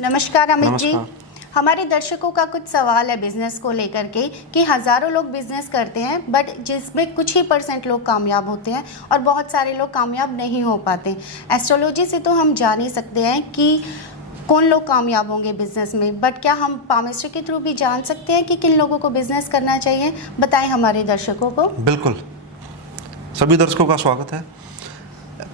नमस्कार अमित जी। नमस्कार। हमारे दर्शकों का कुछ सवाल है बिजनेस को लेकर के कि हज़ारों लोग बिजनेस करते हैं बट जिसमें कुछ ही % लोग कामयाब होते हैं और बहुत सारे लोग कामयाब नहीं हो पाते। एस्ट्रोलॉजी से तो हम जान ही सकते हैं कि कौन लोग कामयाब होंगे बिजनेस में, बट क्या हम पामिस्ट्री के थ्रू भी जान सकते हैं कि किन लोगों को बिजनेस करना चाहिए? बताएं हमारे दर्शकों को। बिल्कुल, सभी दर्शकों का स्वागत है।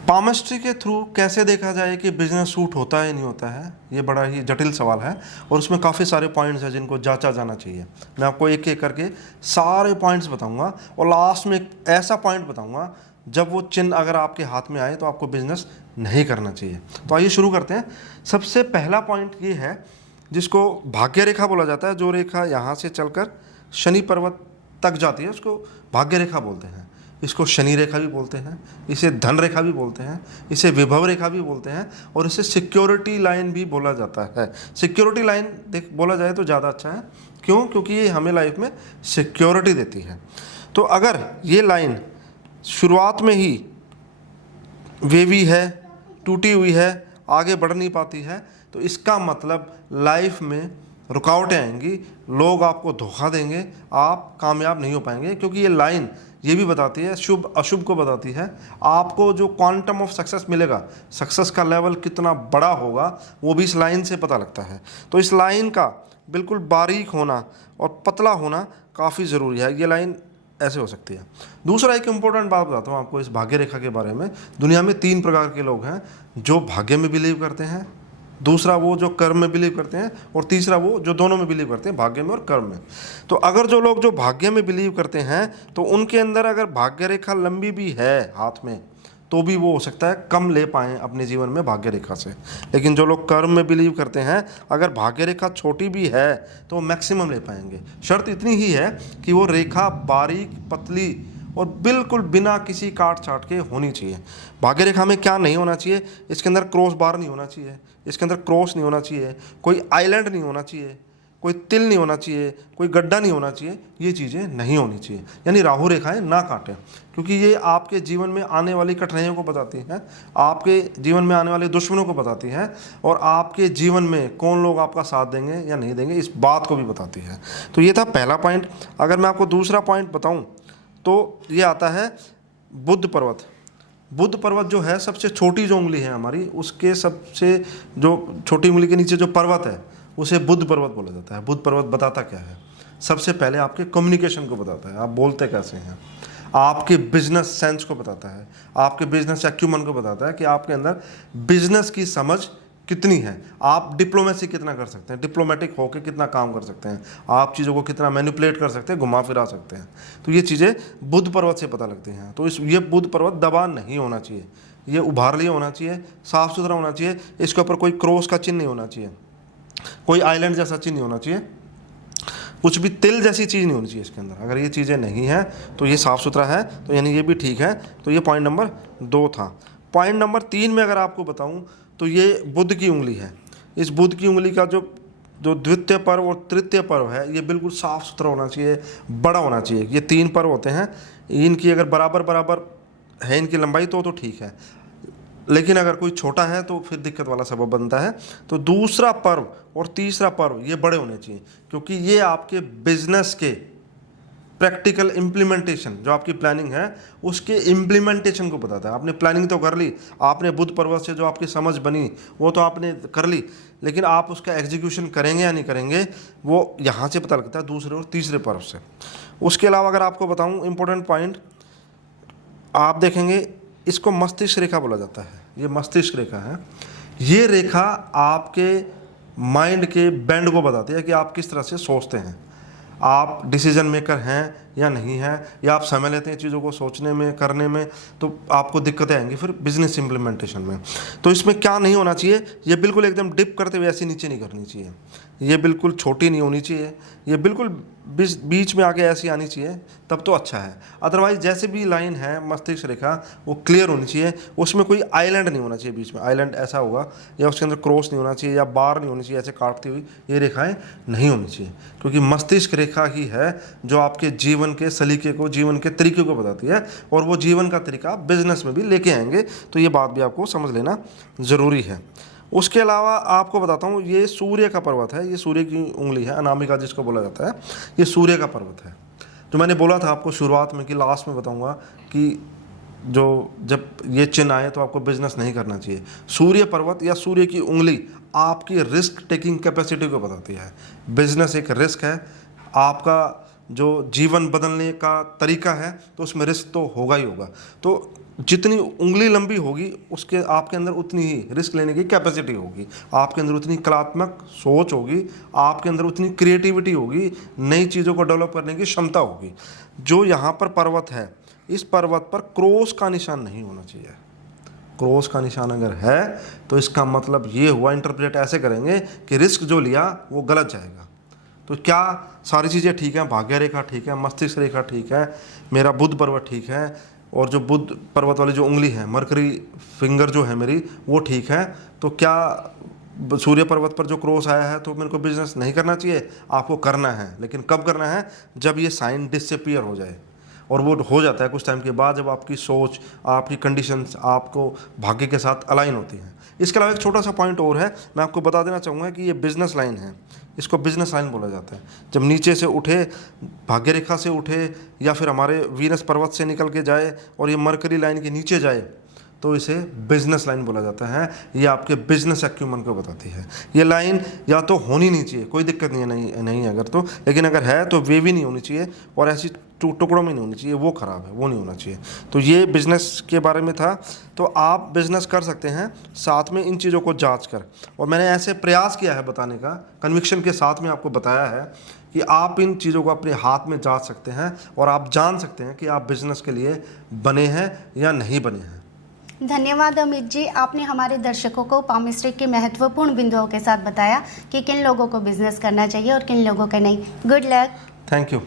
पामिस्ट्री के थ्रू कैसे देखा जाए कि बिजनेस सूट होता है नहीं होता है, ये बड़ा ही जटिल सवाल है और उसमें काफ़ी सारे पॉइंट्स हैं जिनको जांचा जाना चाहिए। मैं आपको एक एक करके सारे पॉइंट्स बताऊंगा और लास्ट में एक ऐसा पॉइंट बताऊंगा जब वो चिन्ह अगर आपके हाथ में आए तो आपको बिजनेस नहीं करना चाहिए। तो आइए शुरू करते हैं। सबसे पहला पॉइंट ये है जिसको भाग्य रेखा बोला जाता है। जो रेखा यहाँ से चलकर शनि पर्वत तक जाती है उसको भाग्य रेखा बोलते हैं। इसको शनि रेखा भी बोलते हैं, इसे धन रेखा भी बोलते हैं, इसे विभव रेखा भी बोलते हैं और इसे सिक्योरिटी लाइन भी बोला जाता है। सिक्योरिटी लाइन देख बोला जाए तो ज़्यादा अच्छा है। क्यों? क्योंकि ये हमें लाइफ में सिक्योरिटी देती है। तो अगर ये लाइन शुरुआत में ही वेवी है, टूटी हुई है, आगे बढ़ नहीं पाती है, तो इसका मतलब लाइफ में रुकावटें आएंगी, लोग आपको धोखा देंगे, आप कामयाब नहीं हो पाएंगे। क्योंकि ये लाइन ये भी बताती है, शुभ अशुभ को बताती है। आपको जो क्वांटम ऑफ सक्सेस मिलेगा, सक्सेस का लेवल कितना बड़ा होगा, वो भी इस लाइन से पता लगता है। तो इस लाइन का बिल्कुल बारीक होना और पतला होना काफ़ी ज़रूरी है। ये लाइन ऐसे हो सकती है। दूसरा एक इम्पोर्टेंट बात बताता हूँ आपको इस भाग्य रेखा के बारे में। दुनिया में 3 प्रकार के लोग हैं, जो भाग्य में बिलीव करते हैं, दूसरा वो जो कर्म में बिलीव करते हैं और तीसरा वो जो दोनों में बिलीव करते हैं, भाग्य में और कर्म में। तो अगर जो लोग जो भाग्य में बिलीव करते हैं तो उनके अंदर अगर भाग्य रेखा लंबी भी है हाथ में तो भी वो हो सकता है कम ले पाएँ अपने जीवन में भाग्य रेखा से। लेकिन जो लोग कर्म में बिलीव करते हैं, अगर भाग्य रेखा छोटी भी है तो वो मैक्सिमम ले पाएंगे। शर्त इतनी ही है कि वो रेखा बारीक, पतली और बिल्कुल बिना किसी काट छाट के होनी चाहिए। भाग्य रेखा में क्या नहीं होना चाहिए? इसके अंदर क्रॉस बार नहीं होना चाहिए, इसके अंदर क्रॉस नहीं होना चाहिए, कोई आइलैंड नहीं होना चाहिए, कोई तिल नहीं होना चाहिए, कोई गड्ढा नहीं होना चाहिए। ये चीज़ें नहीं होनी चाहिए, यानी राहु रेखाएं ना काटें, क्योंकि ये आपके जीवन में आने वाली कठिनाइयों को बताती हैं, आपके जीवन में आने वाले दुश्मनों को बताती हैं और आपके जीवन में कौन लोग आपका साथ देंगे या नहीं देंगे इस बात को भी बताती है। तो ये था पहला पॉइंट। अगर मैं आपको दूसरा पॉइंट बताऊँ तो ये आता है बुध पर्वत। बुध पर्वत जो है, सबसे छोटी जो उंगली है हमारी, उसके सबसे जो छोटी उंगली के नीचे जो पर्वत है उसे बुध पर्वत बोला जाता है। बुध पर्वत बताता क्या है? सबसे पहले आपके कम्युनिकेशन को बताता है, आप बोलते कैसे हैं, आपके बिजनेस सेंस को बताता है, आपके बिजनेस एक्यूमन को बताता है कि आपके अंदर बिजनेस की समझ कितनी है, आप डिप्लोमेसी कितना कर सकते हैं, डिप्लोमेटिक होकर कितना काम कर सकते हैं, आप चीज़ों को कितना मैनिपुलेट कर सकते हैं, घुमा फिरा सकते हैं। तो ये चीज़ें बुध पर्वत से पता लगती हैं। तो ये बुध पर्वत दबा नहीं होना चाहिए, ये उभार लिया होना चाहिए, साफ़ सुथरा होना चाहिए। इसके ऊपर कोई क्रॉस का चिन्ह नहीं होना चाहिए, कोई आइलैंड जैसा चिन्ह नहीं होना चाहिए, कुछ भी तिल जैसी चीज़ नहीं होनी चाहिए इसके अंदर। अगर ये चीज़ें नहीं हैं तो ये साफ़ सुथरा है, तो यानी ये भी ठीक है। तो ये पॉइंट नंबर 2 था। पॉइंट नंबर 3 में अगर आपको बताऊं तो ये बुध की उंगली है। इस बुध की उंगली का जो द्वितीय पर्व और तृतीय पर्व है, ये बिल्कुल साफ़ सुथरा होना चाहिए, बड़ा होना चाहिए। ये 3 पर्व होते हैं, इनकी अगर बराबर बराबर है इनकी लंबाई तो ठीक है, लेकिन अगर कोई छोटा है तो फिर दिक्कत वाला सबब बनता है। तो दूसरा पर्व और तीसरा पर्व ये बड़े होने चाहिए, क्योंकि ये आपके बिजनेस के प्रैक्टिकल इम्प्लीमेंटेशन, जो आपकी प्लानिंग है उसके इम्प्लीमेंटेशन को बताता है। आपने प्लानिंग तो कर ली, आपने बुध पर्वत से जो आपकी समझ बनी वो तो आपने कर ली, लेकिन आप उसका एग्जीक्यूशन करेंगे या नहीं करेंगे वो यहाँ से पता लगता है, दूसरे और तीसरे पर्व से। उसके अलावा अगर आपको बताऊँ इम्पोर्टेंट पॉइंट, आप देखेंगे इसको मस्तिष्क रेखा बोला जाता है। ये मस्तिष्क रेखा है। ये रेखा आपके माइंड के बैंड को बताती है कि आप किस तरह से सोचते हैं, आप डिसीजन मेकर हैं या नहीं हैं, या आप समय लेते हैं चीज़ों को सोचने में, करने में, तो आपको दिक्कतें आएंगी फिर बिजनेस इम्प्लीमेंटेशन में। तो इसमें क्या नहीं होना चाहिए? ये बिल्कुल एकदम डिप करते हुए ऐसे नीचे नहीं करनी चाहिए, ये बिल्कुल छोटी नहीं होनी चाहिए, ये बिल्कुल बीच में आके ऐसी आनी चाहिए, तब तो अच्छा है। अदरवाइज जैसे भी लाइन है मस्तिष्क रेखा वो क्लियर होनी चाहिए, उसमें कोई आइलैंड नहीं होना चाहिए बीच में। आइलैंड ऐसा होगा या उसके अंदर क्रॉस नहीं होना चाहिए या बार नहीं होनी चाहिए ऐसे काटती हुई, ये रेखाएं नहीं होनी चाहिए, क्योंकि मस्तिष्क रेखा ही है जो आपके जीवन के सलीके को, जीवन के तरीके को बताती है, और वो जीवन का तरीका बिजनेस में भी लेके आएंगे। तो ये बात भी आपको समझ लेना ज़रूरी है। उसके अलावा आपको बताता हूँ, ये सूर्य का पर्वत है, ये सूर्य की उंगली है, अनामिका जिसको बोला जाता है, ये सूर्य का पर्वत है। जो मैंने बोला था आपको शुरुआत में कि लास्ट में बताऊंगा कि जो जब ये चिन्ह आए तो आपको बिजनेस नहीं करना चाहिए। सूर्य पर्वत या सूर्य की उंगली आपकी रिस्क टेकिंग कैपेसिटी को बताती है। बिजनेस एक रिस्क है, आपका जो जीवन बदलने का तरीका है तो उसमें रिस्क तो होगा ही होगा। तो जितनी उंगली लंबी होगी उसके आपके अंदर उतनी ही रिस्क लेने की कैपेसिटी होगी, आपके अंदर उतनी कलात्मक सोच होगी, आपके अंदर उतनी क्रिएटिविटी होगी, नई चीज़ों को डेवलप करने की क्षमता होगी। जो यहाँ पर पर्वत है, इस पर्वत पर क्रॉस का निशान नहीं होना चाहिए। क्रॉस का निशान अगर है तो इसका मतलब ये हुआ, इंटरप्रेट ऐसे करेंगे कि रिस्क जो लिया वो गलत जाएगा। तो क्या सारी चीज़ें ठीक हैं, भाग्य रेखा ठीक है, मस्तिष्क रेखा ठीक है, मेरा बुध पर्वत ठीक है, और जो बुध पर्वत वाली जो उंगली है, मरकरी फिंगर जो है मेरी, वो ठीक है, तो क्या सूर्य पर्वत पर जो क्रॉस आया है तो मेरे को बिजनेस नहीं करना चाहिए? आपको करना है, लेकिन कब करना है? जब ये साइन डिसअपीयर हो जाए। और वो हो जाता है कुछ टाइम के बाद, जब आपकी सोच, आपकी कंडीशंस आपको भाग्य के साथ अलाइन होती हैं। इसके अलावा एक छोटा सा पॉइंट और है, मैं आपको बता देना चाहूँगा कि ये बिजनेस लाइन है, इसको बिजनेस लाइन बोला जाता है। जब नीचे से उठे, भाग्य रेखा से उठे, या फिर हमारे वीनस पर्वत से निकल के जाए और ये मरकरी लाइन के नीचे जाए, तो इसे बिजनेस लाइन बोला जाता है। ये आपके बिजनेस एक्यूमन को बताती है। ये लाइन या तो होनी नहीं चाहिए, कोई दिक्कत नहीं है, नहीं अगर तो, लेकिन अगर है तो वे भी नहीं होनी चाहिए, और ऐसी टुकड़ों में नहीं होनी चाहिए, वो ख़राब है, वो नहीं होना चाहिए। तो ये बिज़नेस के बारे में था। तो आप बिज़नेस कर सकते हैं साथ में इन चीज़ों को जांच कर, और मैंने ऐसे प्रयास किया है बताने का, कन्विक्शन के साथ में आपको बताया है कि आप इन चीज़ों को अपने हाथ में जांच सकते हैं और आप जान सकते हैं कि आप बिज़नेस के लिए बने हैं या नहीं बने हैं। धन्यवाद अमित जी, आपने हमारे दर्शकों को पामिस्ट्री के महत्वपूर्ण बिंदुओं के साथ बताया कि किन लोगों को बिजनेस करना चाहिए और किन लोगों का नहीं। Good luck. Thank you.